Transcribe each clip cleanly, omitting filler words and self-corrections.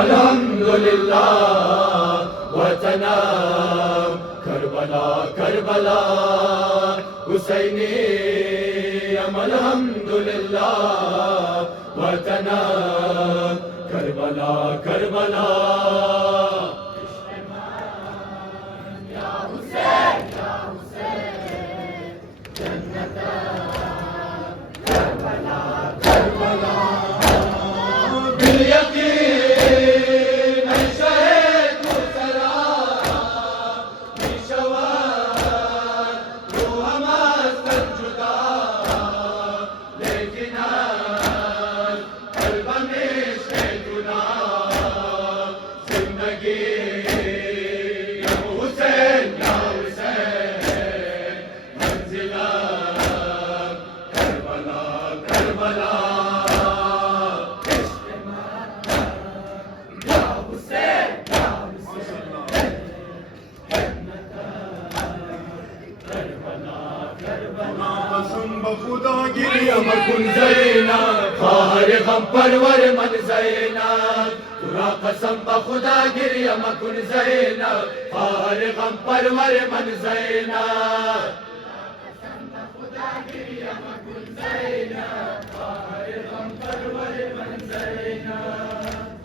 अल्हम्दुलिल्लाह वतना Karbala Karbala Husaini अल्हम्दुलिल्लाह वतना करबला करबला परवर मन ज़ैना तुरा कसम बखुदा गिरिया मकुन ज़ैना हार गम परवर मन ज़ैना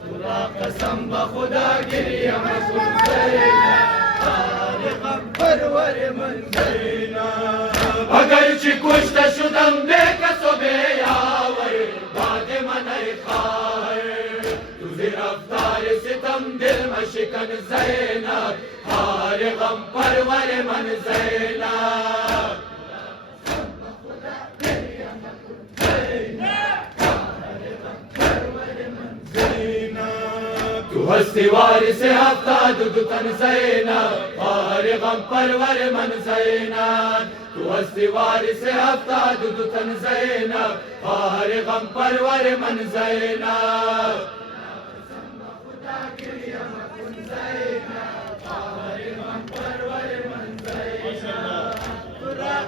तुरा कसम बखुदा गिरिया मकुन ज़ैना हार गम परवर मन ज़ैना अगर चिकुश्त शुदम बेकसो बेयावर तुझे रफ्तार सितम दिल मशिकन ज़ैना हार गम परवर मन ज़ैना तू हस्तीवार से हफ्ता दुदुतन ज़ैना हार गम परवर मन ज़ैना तू हस्तीवार से हफ्ता दुदुतन ज़ैना हार गम परवर मन ज़ैना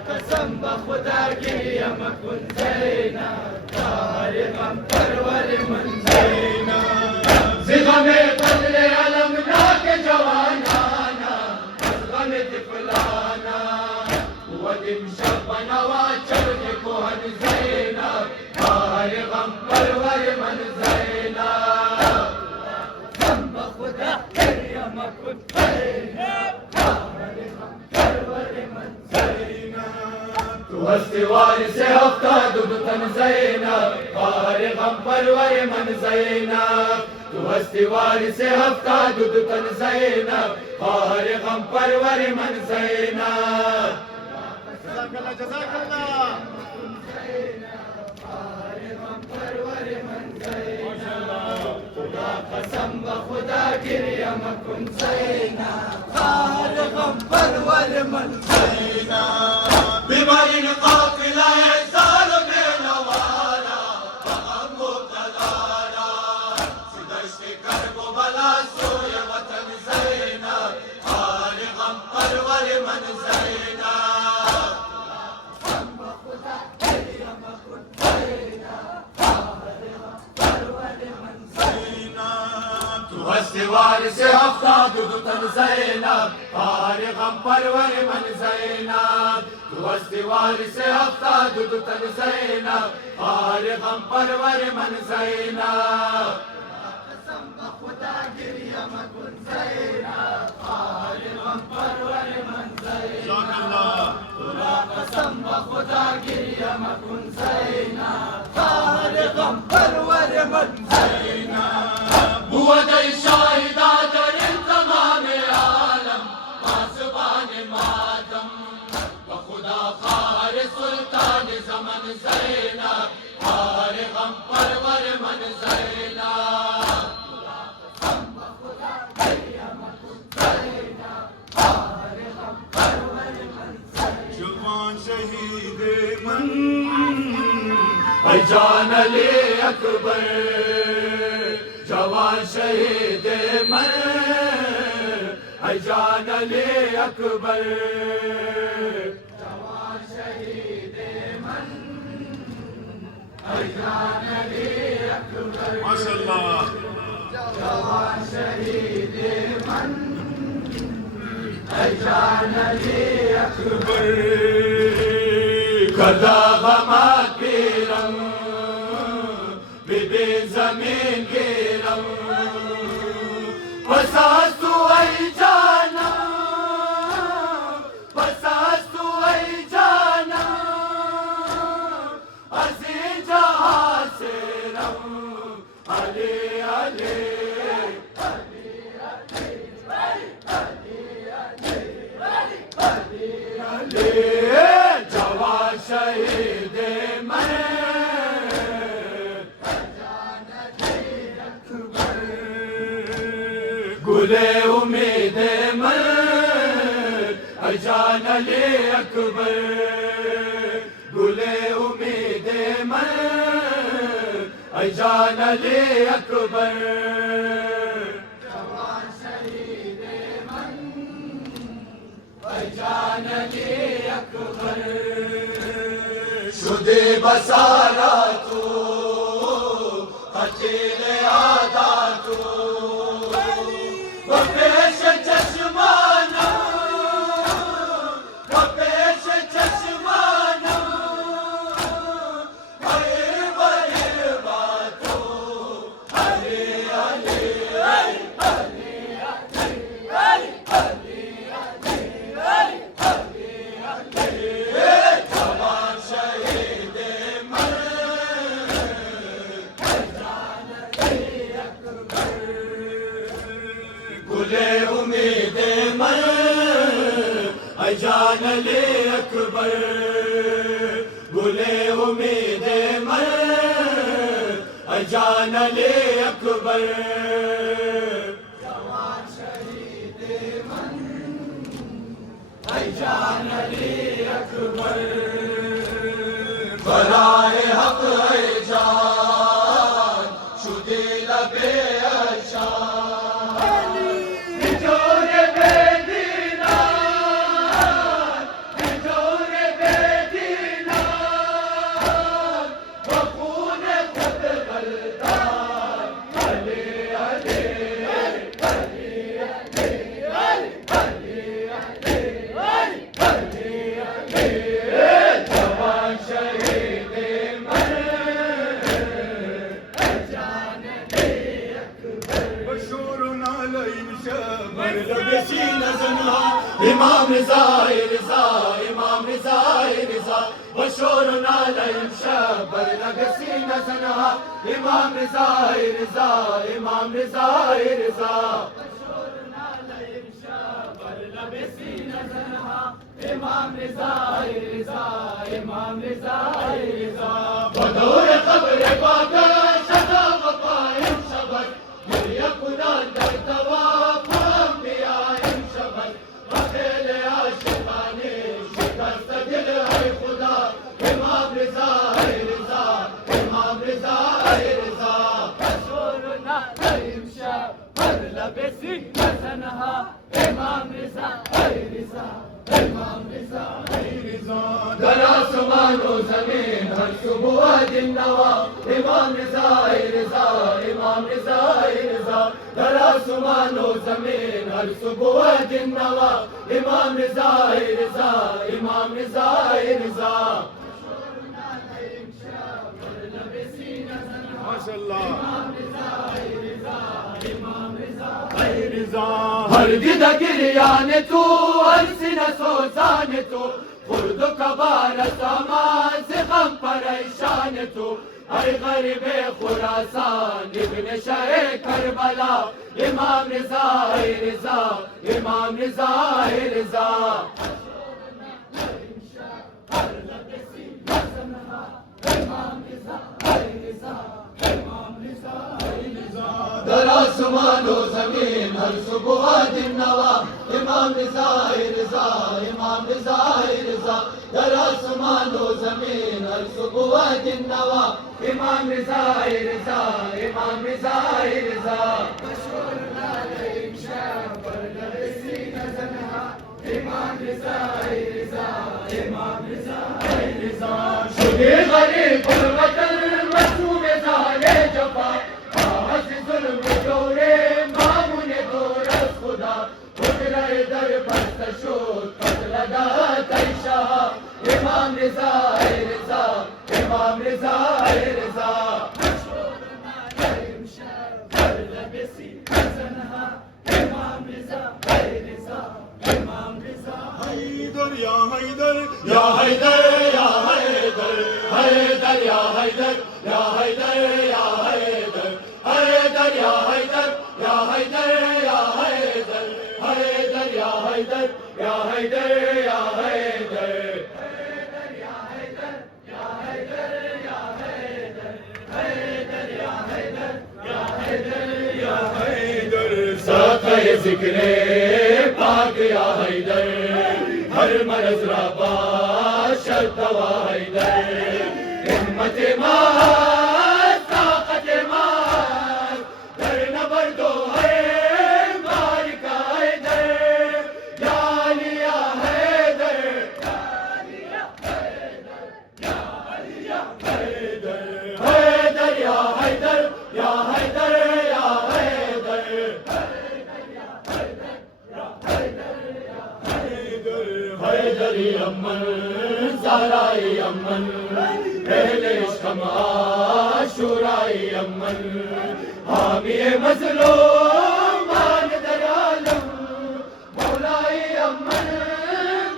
कसम बखुदा गिरिया मकुन ज़ैना हार गम परवर मन ज़ैना ज़िग़मे बदले अलमनाक जवानाना ग़मे तिफ़लाना वदिम शबना वाचर कोहन ज़ैना हार गम परवर मन ज़ैना कसम बखुदा गिरिया मकुन ज़ैना हार गम परवर मन ज़ैना तू हस्तीवार से हफ्ता दुदुतन ज़ैना हार गम परवर मन ज़ैना तू हस्ती वारिस हफ्ता दुदुतन ज़ैनब ख़ार गम परवर मन ज़ैनब खुदा कसम व खुदा गिरिया मकुन ज़ैनब ख़ार गम परवर मन ज़ैनब बीमारी ने काफिला साल में नवारा हम मुब्तला सिदश्त करब बला सोय वतन ज़ैनब ख़ार गम परवर मन ज़ैनब तू हस्ती वारिस हफ्ता दुदुतन ज़ैनब ख़ार गम परवर मन ज़ैनब तू हस्ती वारिस हफ्ता दुदुतन ज़ैनब ख़ार गम परवर मन ज़ैनब कसम व खुदा गिरिया मकुन ज़ैनब ख़ार गम परवर मन ज़ैनब खुदा कसम व खुदा गिरिया मकुन ज़ैनब ख़ार गम परवर मन ज़ैनब बुअद शाहिदा दरिन तमाम आलम पासबान मातम व खुदा ख़ार सुल्तान ज़मन ज़ैनब ख़ार गम परवर मन ज़ैनब जवान शहीद मन जान अली अकबर जवान शहीद मन जान अली अकबर जवान शहीद मन जान अली अकबर माशाअल्लाह जवान शहीद मन जान अली अकबर कदा गमात के रंग बिबे जमीन के रंग पसासु आई जाना पसासु आई जाना अजी जहां से रंग अले अले जवान शहीद मन गुले उम्मीद मन जान अली अकबर गुले उम्मीद मन जान अली अकबर जवान शहीद मन जान अली अकबर शुदे बसारा तू अकेले आदा तू पेश चश्माना पेश चश्माना बड़े बड़े बातों अले अले अले जवान शहीद मन गुले उम्मीद मन जान अली अकबर गुले उम्मीद मन जान अली अकबर जवान शहीद मन जान अली अकबर बराए हक है जान शुदे लबे अशान बिजोरे बेदीना बिजोरे बेदीना बखून खुद गलता अले अले अले जवान शहीद मन जान इमाम रिज़ा रिज़ा इमाम रिज़ा रिज़ा وشور نعلم شبر لقسينا زنها إمام رضا رضا إمام رضا رضا وشور نعلم شبر لقسينا زنها إمام رضا رضا إمام رضا رضا ودور قبر باقا شدا وقائم شبر يكنا درتوا أنبياء شبر وخيل عاشقاني شكست دل ہے خدا امام رضا رضا امام رضا رضا مشهور نعلم شبر لبسينا زنها امام رضا رضا امام رضا رضا در آسمان و زمین ہر صبح دن نوا امام رضا رضا امام رضا رضا در آسمان و زمین ہر صبح دن نوا امام رضا رضا امام رضا رضا MashaAllah. ہر دیدہ گریان تو ہر سینہ سوزان تو خرد و کبار سامان سے غم پریشان تو ہر غریب خراسان ابن شاہ کربلا امام رضا رضا امام رضا رضا در آسمان و زمین ہر صبح دن نوا امام رضا رضا امام رضا رضا در آسمان و زمین ہر صبح دن نوا امام رضا رضا امام رضا رضا مشهور نعلم شبر لبسينا زنها امام رضا رضا امام رضا رضا شدی غریب الوطن مظلوم زال جفا آواز ظلم دوره مامون دور از خدا خدای در بست شد قتل داد ای شاه امام رضا رضا امام رضا رضا مشهور نعلم شبر لبسينا زنها امام رضا رضا امام رضا Haydar ya Haydar. Ya Haydar ya Haydar Haydar ya Haydar ya Haydar ya Haydar Haydar ya Haydar ya Haydar ya Haydar Haydar ya Haydar ya Haydar ya Haydar Haydar ya Haydar ya Haydar ya Haydar Haydar ya Haydar ya Haydar ya Haydar Sakay zikre pak ya Haydar ہر مرض ربا شد دوا حیدر ہمت مات طاقت مات در نبرد و ہے مارکا حیدر یا علی یا حیدر یا علی یا حیدر یا علی یا حیدر حیدر یا حیدر یا حیدر یا حیدر حیدری امن زہرائی امن اہل عشق عاشورائی امن حامی مظلومان در عالم مولائی امن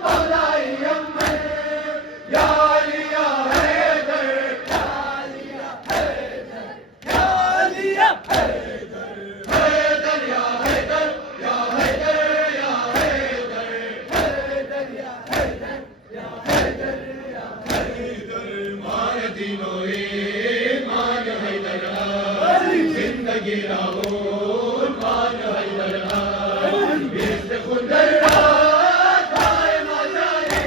مولائی امن یا علی یا حیدر یا علی یا حیدر یا علی یا حیدر حیدر یا حیدر یا حیدر یا حیدر حیدر یا حیدر یا حیدر یا حیدر مان دین و ایمان حیدر زندگی راہون مان حیدر بیشت خندر رات آئے مازاری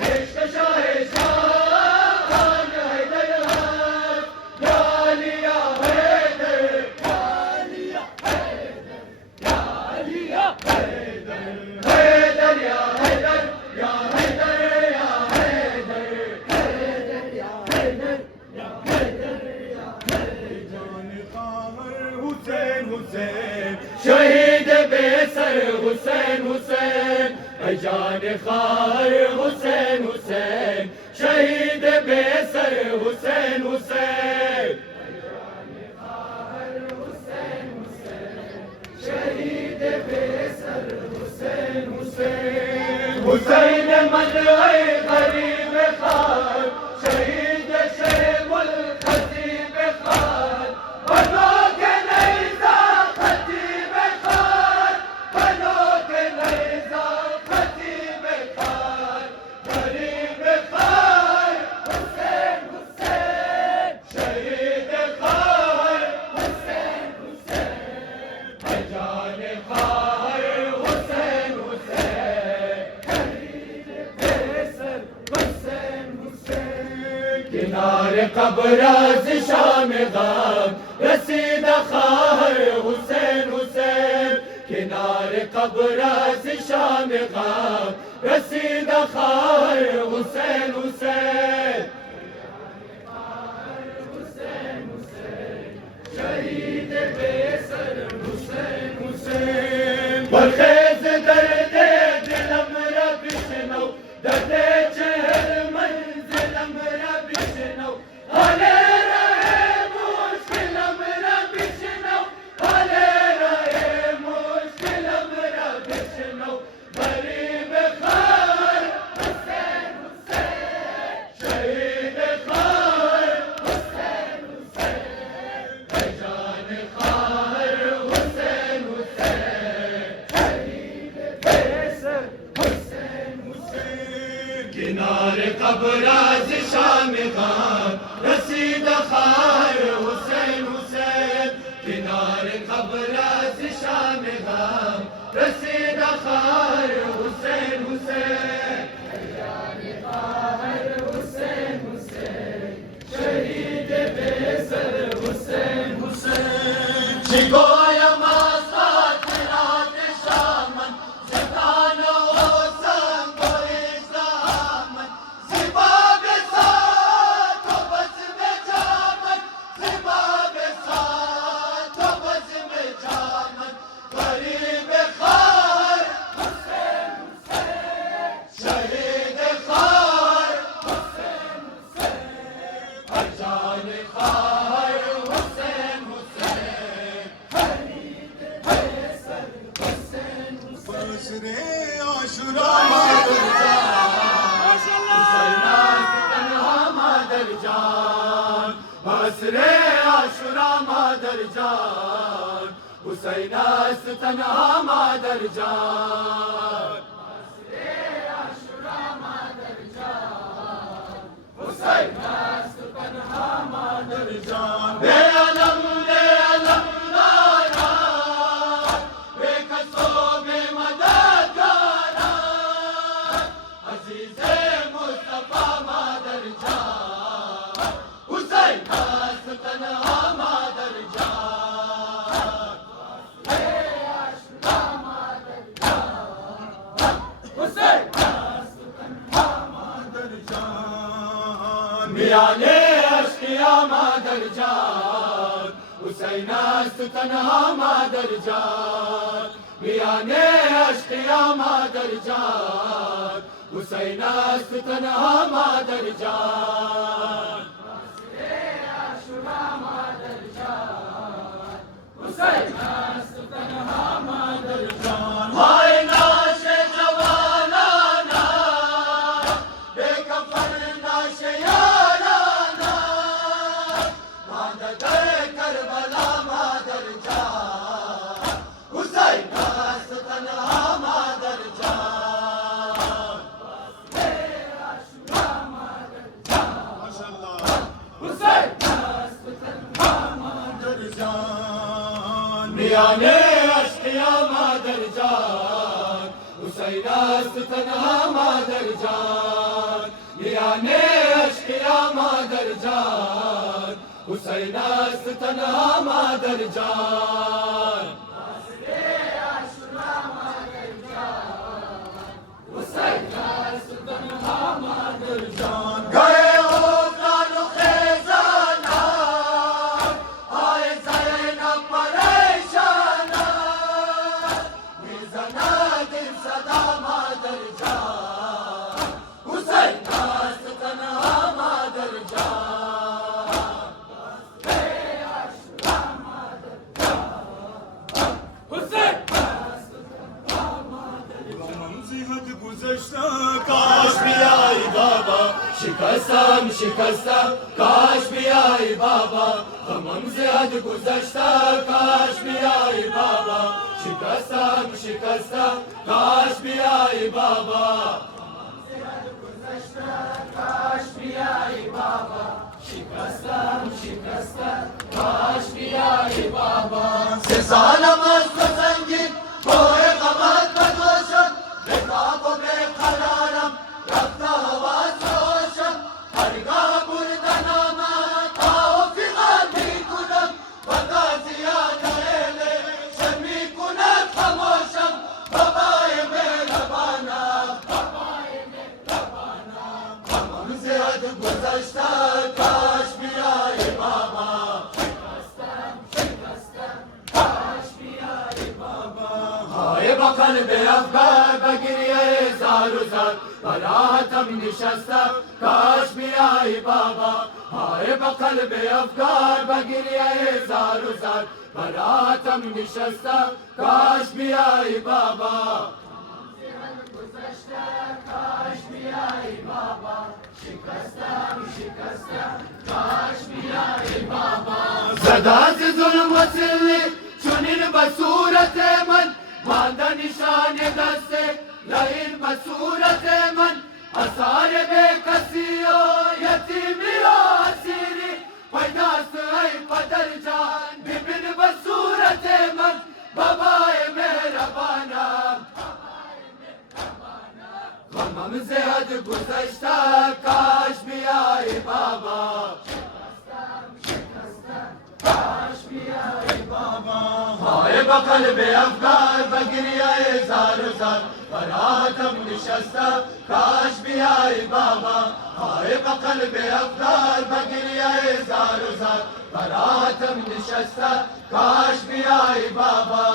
عشق شاہ شاہان حیدر یا علی یا حیدر یا علی یا حیدر یا علی یا حیدر حیدر یا حیدر یا حیدر یا حیدر حیدر یا حیدر یا حیدر یا حیدر Hasan Hüseyin Hüseyin. شہید بے سر حسین حسین اے جان خار حسین حسین شہید بے سر حسین حسین شہید بے سر حسین حسین حسین من اے غریب خار किनारे कब्र से शाम गम रसीद खाहर हुसैन हुसैन किनारे कब्र से शाम गम रसीद खाहर हुसैन हुसैन शहीद बेसर हुसैन हुसैन बरखेज दर्द दिलम रबिशनो दर्द चहर मंजिलम रबिशनो हले रहे मुश्किलम रबिशनो हले रहे मुश्किलम रबिशनो गरीब खार हुसैन हुसैन शहीद खार हुसैन हुसैन जान खार हुसैन हुसैन शहीद बेसर हुसैन हुसैन किनारे कब्र से शाम गम रसीद खार हुसैन हुसैन किनारे कब्र से शाम गम रसीद खार हुसैन हुसैन हुसैन हुसैन शहीद बेसर हुसैन हुसैन शिकोया मासात रात शामन ज़िबान हो संगोए सामन ज़िबाब साथ हो बस में जामन ज़िबाब साथ हो बस में जामन गरीब खार हुसैन हुसैन शहीद खार हुसैन हुसैन जान खार हुसैन हुसैन शहीद बेसर हुसैन हुसैन बसरे आशुरा मादर जान बसरे आशुरा मादर जान हुसैन तन्हा मादर जान हुसैन तन्हा मादर जान बेअलम नारा बेकसो बेमददगारा अजीज़े मुस्तफा मादर जान हुसैन तन्हा मादर जान हुसैन तन्हा मादर जान मियाने अश्किया मादर जान हुसैन तन्हा मादर जान मियाने अश्किया मादर जान हुसैन तन्हा मादर जान हुसैन तन्हा मादर जान हाय नाशे जवानाना बेकफन नाशे याराना मादर करबला मादर जान हुसैन तन्हा मादर जान माशाल्लाह हुसैन तन्हा मादर जान मियाने अश्किया मादर जान हुसैन तन्हा मादर जान मियाने अश्किया मादर जान हुसैन तन्हा मादर जान हुसैन तन्हा मादर जान गए हो कानो खेजाना आए ज़ैनब परेशाना मिज़ना दिल सदा मादर जान हुसैन तन्हा मादर जान हुसैन मंज़ी हद गुज़श्ता काश भी आई बाबा शिकस्तम शिकस्ता काश भी आई बाबा गमम से हद गुज़श्ता काश भी आई बाबा शिकस्तम शिकस्ता काश भी आई बाबा काश भी आई बाबा शिकस्तम शिकस्ता काश भी आई बाबा से सालम संगीत कोई गमत बदोशम बेताब बेकरारम रफ्ता हवा सोशम हरगा बुरदा زار و زار براحتم نشسته کاش بیایی بابا های به قلب افگار به گریه زار و زار براحتم نشسته کاش بیایی بابا کاش بیایی بابا شکستم کاش بیایی بابا زداز ظلم و سلی چونین به صورت من مانده نشان دسته لعین به صورت من اثار بے کسی و یتیمی و اسیری پیداست ای پدر جان ببین به صورت من بابای مهربانم غمم زیاد گذشته کاش بیایی بابا کاش بیایی بابا های به قلب افگار به گریه زار و زار براحتم نشسته کاش بیایی بابا های به قلب افگار به گریه زار و زار براحتم نشسته کاش بیایی بابا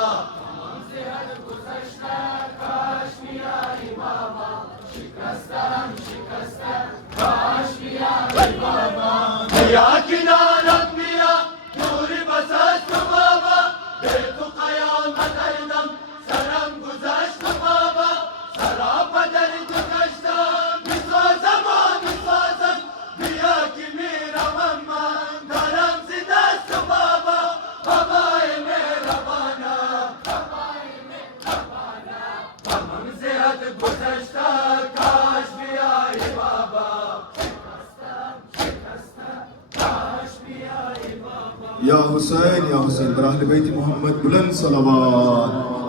زیاد گذشته کاش بیایی بابا شکستم کاش بیایی بابا بیا کنارم بیا دوری بس از تو بابا به تو قیامت ایدم سرم گذشت بابا سراپا در تو کشتم میسازم بیا که میروم من دارم زی دست بابا بابای مهربانم غمم زیاد گذشته کاش بیایی بابا شکستم کاش بیایی بابا یا حسین بر اهل بیت محمد بلند صلوات